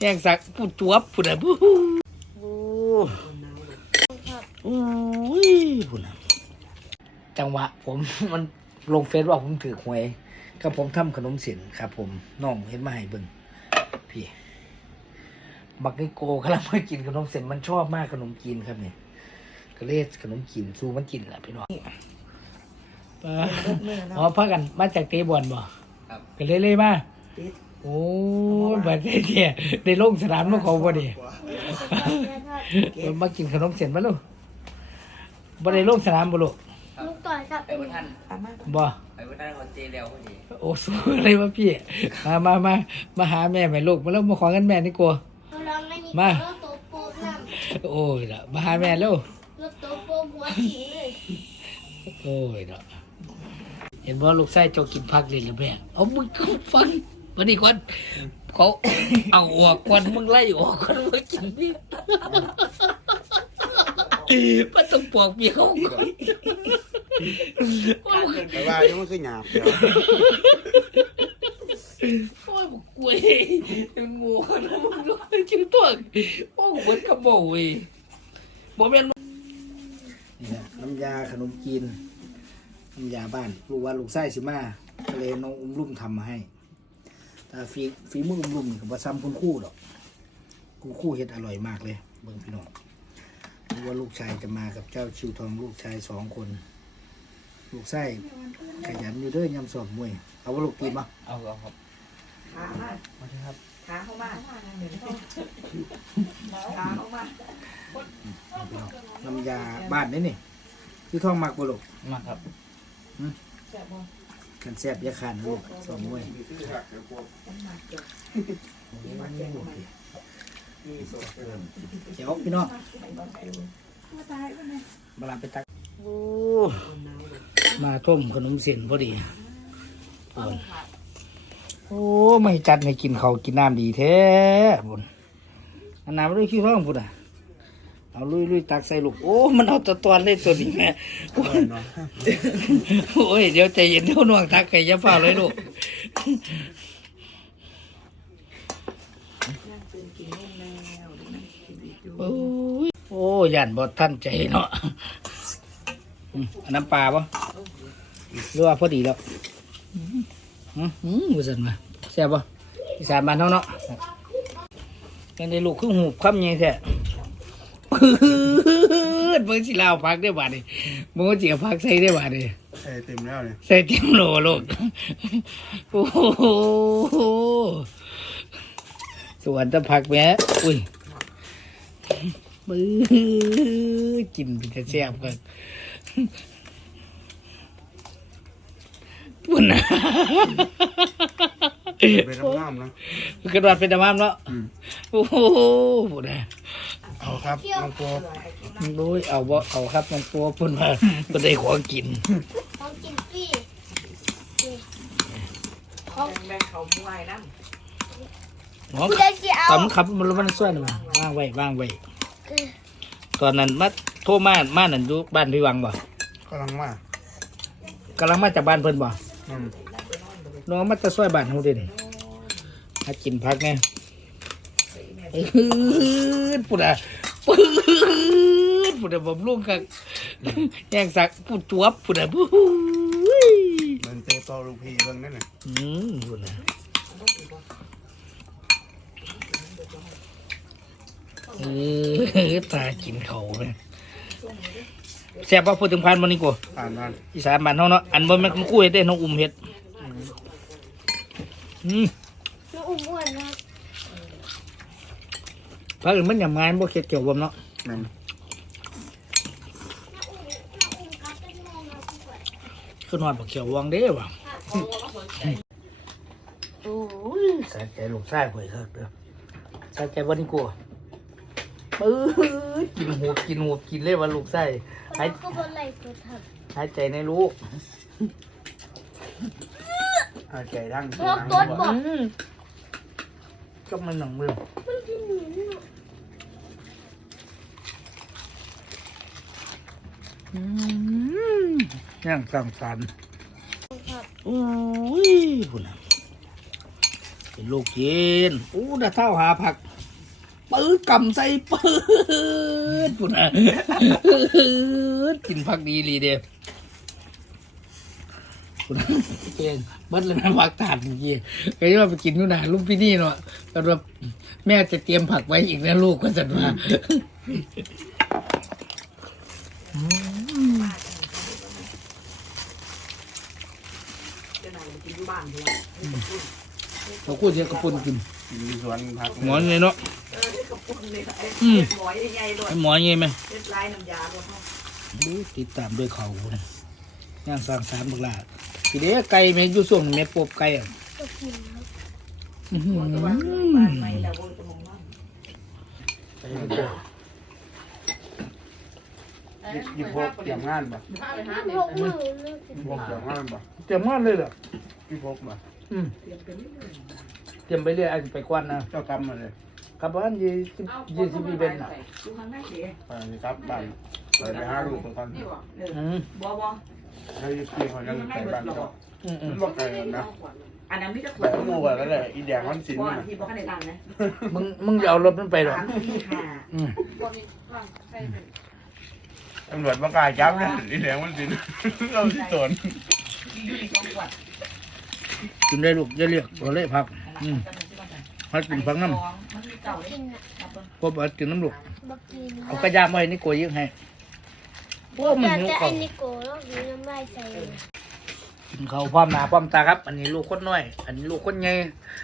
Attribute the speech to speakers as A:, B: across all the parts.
A: แย่งสักพูดจวบพูดอะบู๊โอ้โอ้ยพูดอะจังหวะ ผมมันลงเฟซว่าผมถือหวยก็ผมทำขนมเสียนครับ ผมน้องเห็นมาให้เบิ่งพี่บักนิโกกำลังมากินขนมเสียนมันชอบมากขนมจีนครับเนี่ยก็เลยขนมจีนสู้มันกินแหละพี่น้องปะอ๋อพักกันมาจากเตะบอลบ่
B: ครับ
A: ก็เลยเลยมา
C: ติด
A: โอ้ยบัดนี้เนี่ยได้ลงสนามมาเขาบ่ดีมากินขนมเส้นมาลูกบ่ได้ลงสนามบ่ลูก
D: ลูกต่อยครับ
B: ไปว่าท่าน
C: อามา
A: บ่
B: ไปว่าท่านเขาเจแล้วพอดี
A: โอ้สู้อะไรวะพี่มามามามาหาแม่แม่ลูกมาแล้วมาขอเงินแม่นี่กลัว
D: เราลองไม่มี
A: มา
D: รถโต๊ะโป๊ะนั่ง
A: โอ้ยล่ะมาหาแม่แล้ว
D: รถโต๊ะโป๊ะหัวถีเลย
A: โอ้ยล่ะเห็นบ่ลูกชายเจ้ากินผักเลยหรือแม่เอามึงก็ฟัง วันนี้ก่อนเขาเอาออกก่อนมึงไล่ออกก่อนมึงกินนี่มันต้องปอกเปียกเขาก่อน
E: แต่ว่ายังไม่คือหยาบเดียว
A: โอ้ยบอกกล้วยเป็นหมูนะมึงรู้ชื่อตัวโอ้เหมือนกระบอกเว้ยบอกแม่นนี่นะน้ำยาขนมจีนน้ำยาบ้านรู้ว่าลูกไส้สิมาก็เลยน้องอุ้มลุ่มทำมาให้ แต่ฝีฝีมืออุ้มลุ่มนี่ก็บ่ซ้ำคุณครู่ดอกคุณครู่เฮ็ดอร่อยมากเลย เบิ่งพี่น้องรู้ว่าลูกชายจะมากับเจ้าชิวทองลูกชายสองคน ลูกไส้ขยันอยู่เด้อยำสอบมวย เอาว่าลูกกินมา
B: เอาเอาครับ
C: ขามา
A: มาเถอะครับ
C: ขาเข้ามาขาเข้ามา
A: น้ำยาบ้านนี่นี่ที่ท้องมักบ่ลูก
B: มาครับ
A: กันแซ่บอยาขานนะลูกสองมวยเดี๋ยวพี่น้องมาลาไปตักโอ้มาต้มขนมเส้นพอดีโอ้ยโอ้ไม่จัดให้กินเขาวกินน้ำดีแท้บุญอันน้ำไม่ได้ขี้ท้องพุ่นอะ เอาลุยลุยตักใส่ลูกโอ้มันเอาตัวตอนเลยตัวนี้แม่โอ้ยเดี๋ยวใจเย็นเดี๋ยวน่วงตักไก่ยาเฝ้าเลยลูกโอ้ยโอ้ยันบอท่านใจเนาะอืมอันน้ำปลาปะหรือว่าพอดีแล้วอืมอืมบุษนมาแซ่บปะอีสานบ้านเท่าเนาะยังได้ลูกคือหูบคำยังแท้ปื ดเบิ่งสิลาวพักได้บาดนี่มึงก็สิเอาพักใส่ได้บาดนี่
E: ใส่เต็มแล้วเนี่ย
A: ใส่เต็มโหลลูกโอ้โหสวนตะพักแม่อุ้ยมือกินเป็นจะแซ่บกันปุ่นนะ
E: เป็นน้ำน้ำนะ
A: กระดาษเป็นตะมามเนาะ
E: อืม
A: โอ้โหปุ่นนะ
E: เอาครับน้องโป
A: โอ้ยเอาบ่เอาครับน้องตัวพุ่นมาก็ได้ของกิน
D: ของกินฟรี
C: แบ่งเขามวยน้
A: หมอ
D: พี่ได้จะเอา
A: ตำขับมันมันส่วนว่าวางไว้วางไว้ตอนนั้นมาโทรมามานั่นอยู่บ้านพี่วังบ่
E: กำลังมากำ
A: ลังมาจากบ้านเพิ่นบ่
E: อืม
A: น้องมาแตะซอยบ้านเฮาเด้นี่หากินพักแน่ ปืดปุดอะปืดปุดอะบ่มลุงกักแย่งสักปุดจวบปุดอะบู๊ย
E: เดินเตะต่อลูกพี่เบิ่งนั่นน่ะ
A: อืมปุดอะเออตากินเขาเลยแซ่บว่าพูดถึงพันมันนี่กู
E: ผ่านผ่าน
A: อีสานบ้านเฮาเนาะอันบ่แม่นมันกู้เฮ็ดได้น้องอุ้มเฮ็ดอืม
D: น้องอุ้มอ้วนนะครับ
A: พักอื่นมันยำงานบ่เฮ็ดเกี่ยวบ่เนาะ
E: แม่น
D: น้องอุ้มน้องอุ้มครับเป็นแม่เราผู้ป่วย
A: ขึ้นฮอดบ่เขียววังเด้ว่ะโอ้ยสะใจลูกชายข่อยคักเด้อสะใจบ่นี่กูปื้ดกินหัวกินหัวกินเลยว่าลูกชายหาย
D: ก็บนไหล่ตัวทับ
A: หายใจในลูก
E: เอาใจทั้ง
D: เพราะตัวบอก
A: อืมก็มันหนังมือ
D: มันกินหนีน่ะ
A: อืม ย่างสร้างสรรค์
D: ครับ
A: โอ้ยพุ่นน่ะเให้ลูกกินอู้ดาเท่าหาผักปื้อกำใส่ปื้ดปุ่นอะปื้ดกินผักดีลีเดียปุ่นอะเก่งเบิ้ลเลยนะผักถาดเมื่อกี้ก็ยังว่าไปกินอยู่นะลูกพี่นี่เนาะแต่ว่าแม่จะเตรียมผักไว้อีกนะลูกก็จะมา
C: เดียว
A: เขาพูดเสียกระปุนกิน
E: กินที่สวนผัก
A: หมอนไงเนาะ
C: เออนี่กระปุกเลยไอ้
A: อืม
C: หมอยใหญ่ๆด้วย
A: ไอ้หมอนไงไหม
C: เล็ดลายน้ำยาด้วยเขา
A: ดูติดตามด้วยเขานะย่างสร้างสารบักลาดทีเดียวไก่แม่งอยู่ส่วงแม่ปบไก่อะ
D: ก็กินครับ
A: อื้อหือ
C: ตัวบ้านบ้านไม่แล้วโว้ ยจะมองนั่น
E: ยี่พกเตรียมงานบ่
D: มันหกมือเลย
E: ยี่พกเตรียมงานบ่
A: เตรียมมานเลยเหรอ
E: ยี่พกบ่
A: อืม
C: เตรียมไปเรื่อย
A: เตรียมไปเรื่อยอาจจะไปกวนนะ
E: เจ้ากรรมมาเลย
A: กลับบ้านยี่สิบ
C: ๆเอา
A: ยี่สิบปีเป็นอะ
C: ดูข้างหน้าเสีย
E: ไปครับบ้านไปไปหาลูกก่อน
C: นี่บ่เออ
A: อืม
C: บ่บ่
E: แล้วยี่ปีคนนั้นไปบ้านเจ้า
A: อืมอื
E: มั
A: ม
E: นบอกไกลนะ
C: อันนั้นไม่จะขว
E: แต่
C: ด
E: ก็มูกันแล้วแหละอีแดงมันสิน
C: บ่
E: มัน
C: ที่บ่คันได้ดันนะ
A: มึงมึงจะเอารถมันไปหรอ
C: สามที่ห้า
A: อืม
E: ตำรวจประกาศจับนะอีแดงมันสินเราที่ตน
C: อยู่ในกองขวด
A: กินได้ลูกอย่าเรียกตัวเล็กพัก อืมพัดกินพักน้
C: มันมีเก่าเลย
D: กินอะำ
A: พบพัดกินน้ำลูก
D: บักกิน
A: เอากระยามาให้นี่กลัวยิ่งให้โอ้มัน
D: แต่
A: หิว
D: แต่
A: ข้า
D: อั
A: วน
D: นี้โกแล้วหิวน้ำลายใส่
A: กินข้าวพร้อมหน้าพร้อมตาครับ อันนี้ลูกคนน้อย อันนี้ลูกคนใหญ่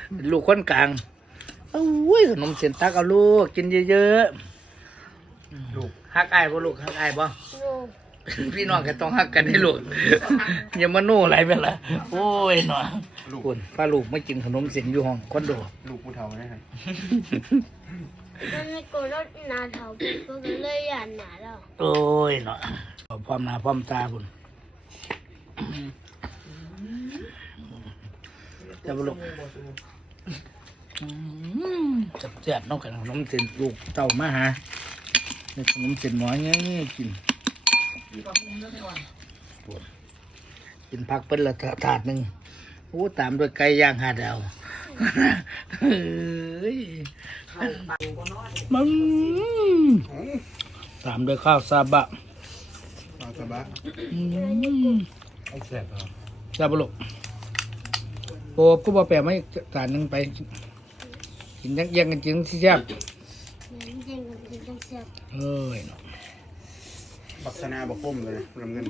A: อันนี้ลูกคนกลางโอ้ยขนมเสียนตักเอาลูกกินเยอะๆ
E: ลูก
A: ฮักอายบ่ลูกฮักอายบ่
D: โน่
A: พี่น้องก็ต้องฮักกันให้ลูกอย่ามาโน่อะไรไปละโอ้ยหนอ
E: ลูก
A: คุณป้าลูกไม่กินขนมเสียนอยู่ห้องคอนโด
E: ลูกผู้เฒ่าได้ไง
D: มันไม่โกแล้วหนาเถาปุ๊บก็เลยหยาดหนาแล้ว
A: โอ้ยหนอพร้อมหน้าพร้อมตาบุญจะบ่ลูกจับแจบน้องกันขนมเส้นลูกเต้ามาหาในขนมเส้นหมอเงี้ยกินกินผักเป็นละถาดหนึ่งโอ้ตามด้วยไก่ย่างหาดาวเฮ้ย
C: เข้าปากบ่น้อย
A: มึงตามด้วยข้าวซาบะ
E: เอาสบาย
A: อืม
E: ไอ้แสบเหรอ
A: ซาบะลูกโอ้กูบอกแปลไม่จานหนึ่งไปกินยักยังกันจึงสิแซ่บ
D: เย็นเย็น กับกินต้องแซ่บ
A: เอ้ยเนาะ
E: บักษณาบักพุ่มเลยลำเงิน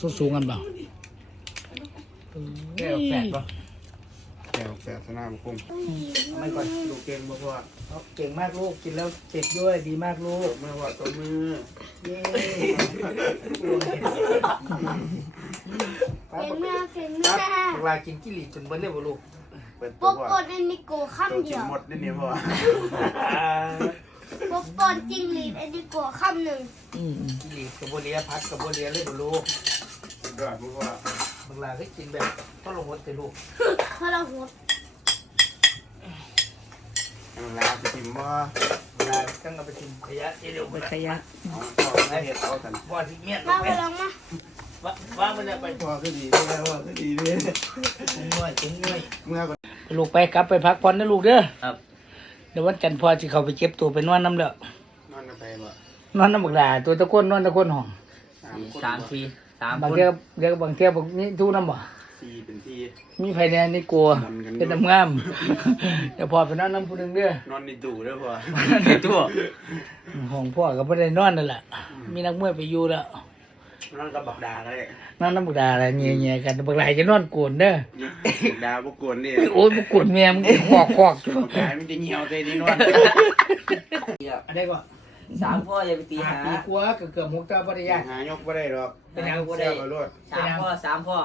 A: สูงสูงกันเปล่า
E: แก้วแสบปะแก้วแสบษณาบักพุ่ม
A: ไม่ก่อน
E: ลูกเก่งบ่พ่อ
A: เก่งมากลูกกินแล้วเจ็บด้วยดีมากลูก
E: เมื่อว่าตัวมือ
A: เย้
D: เห็นไหมเห็นไหม
A: เวลากินกิริจนเบิ้ลเลยบ่ลูก
E: เปิด
D: ป
E: ตัว
D: ก
E: พ่อ
D: ปอนอันนี้โก
E: ตัว
D: ข้าม
E: กิ
D: เดี
E: น
D: ยว
E: หมดนี่เนี่ยพ่อ
D: ปกปอนจิ้งหรีดอันนี้โกข้ามหนึ่ง
A: อืมกิริกับโบเลียพัดกับโบเลียเลยบ่ลูก
E: ยอดพ่อบา
A: งลาก็กินแบบก็ลงหมดแต่ลูก
D: เพราะเราหัว
E: เอาลาไปกินบ่
A: เวลาตั้งเอาไปทิ้งขยะที่เดียวไปขยะ
E: เอาพ่อให้เห็ดเอากัน
A: ว่าสิเมียนล
D: มาง
A: ไป
D: ไปลองมา
A: ว่าว่ามันจะไป
E: พ่อก็ดีด้วยพ่อก็ดีด้วย
A: ถึงน้อยถึงน้อย
E: เมื่อก่อน
A: ลูกไปกลับไปพักผ่อนนะลูกเด้อ
B: ครับ
A: เดี๋ยววันจันทร์พ่อสิเข้าไปเจ็บตัวไปนอนน้ำแล้ว
E: นอนกันไปบ่
A: นอนน้ำบักดาตัวตะก้นนอนตะก้นห้อง
E: สามคน
B: สามสี่สาม
A: บาง
B: คน
A: เที่ยวเดี๋ยวบางเที่ยวบอกนี่ทู่น้ำบ่
E: ทีเป็นที
A: มีไผแน่นี่กลัว
E: นอนกัน
A: เป็นน้ำงามเดี๋ยวพ่อไปนอนน้ำผู้หนึงเด้อ
E: นอนในตู้ด้วยพ่อ
B: ในตัว
A: ของพ่อก็ไม่ได้นอนนั่นแหละมีนักมวยไปอยู่แล้ว
E: นอนกับบักดาก็ได้
A: นอนน้ำบักดาอะไรเงี้ยเงี้ยกันบักหลายจะนอนโกนเด้อ
E: บักดาพวกกวนนี่
A: โอ้ยบักกวนแม่มึงคอกคอก
E: บักดามันจะเหี่ยวใจนี่นอน
A: อะไรก็
B: สามพ่ออย่าไปตีหา
A: ปีกว่าเกือบเกือบหกเจ้าปริยา
E: หายกบ่ได้หรอก
A: เป็นยัง
E: เสียเอารถ
B: สามพ่อสามพ่อ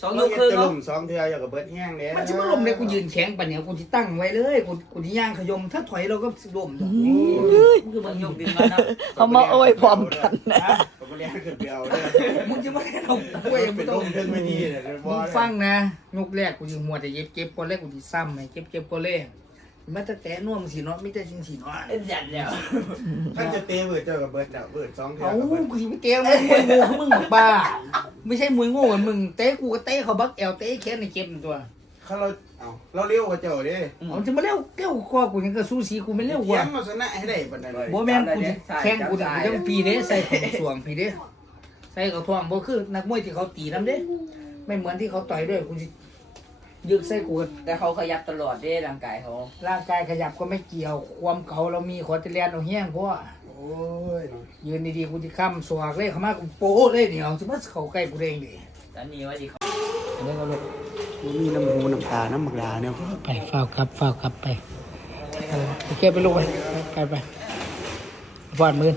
B: สอง
E: ย
B: ย
E: ก
B: ก
E: ค
B: ครึ่ง
E: จะ
B: เนาะ
E: ลุ่มสองเทื่ออย่ากับเบิดแห้งเด้
A: มันจะมาลมเลยกูยืนแข็งปันเนี่ยกูจะตั้งไว้เลยกูกูจะย่างขยมถ้าถอยเราก็ลม
B: คือมันยกดินมาเนาะ
C: เขามาโอ้ยพร้อมกันนะ
E: เขาบ่เรียกขึ้นไปเอาเด้อ
A: มึงจะไม่ได้เอากล้วยยัง
E: เป็
A: ไม่
E: น
A: ต้
E: ล
A: อง
E: มเทิงไม่ดีเลยบ่
A: มึงฟังนะยกแรกกูยังมัวแต่เย็บเก็บก่อนแรกกูจะซ้ำไงเก็บเก็บก่อนแรกมันจะแต่น่วมสีเนาะไม่แต่จริงสีเนาะ
B: เอ็นจัดแล้ว
E: ถ้าจะเตะเบิดเจ้ากับเบิดดาวเบิดสองเทื่อ
A: เอา
E: กับเบิด
A: กูจะไปเตะมึงมวยโง่มึงบ้า ไม่ใช่มวยโง่เหมือนมึงเตะกูก็เตะเขาบักแอลเตะแขนในเจ็บตัว
E: เขาเราเอาเราเลี้ยวกับเจ้าเด้
A: เอาจะมาเร็วเร็วกว่ากูยังก็สู้สีกูไม่เร็วก
E: เขีย
A: ว่า
E: งมาชนะให้ได้ปานนั้น
A: บ่แม่นกูสิแข่งกูจะกูจะปีเด้ใส่ของสวงปีเด้ใส่กระท่วงบ่คือนักมวยที่เขาตีน้ำเด้ ไม่เหมือนที่เขาต่อยด้วยกูสิยึกใส่กู
B: แต่เขาขยับตลอดเด้ร่างกายเขา
A: ร่างกายขยับก็ไม่เกี่ยว ความเก่าเรามีขอจะเรียนเอาแห้งเพราะว่า
E: โอ้ย
A: ยืนดีๆกูจะค้ำสวากเลยเขามากูโป้เลยนี่เอาสิมาเข้าใกล้กูเองดิ
B: ตอนนี้ว่าดีเขา
A: อันนี้ก็ลูก
E: มีน้ำหูน้ำตา น้ำหมักดาเนี่ย
A: ไปเฝ้าครับเฝ้าครับไปโอเคไปลูกไปไปไปฟาดมือ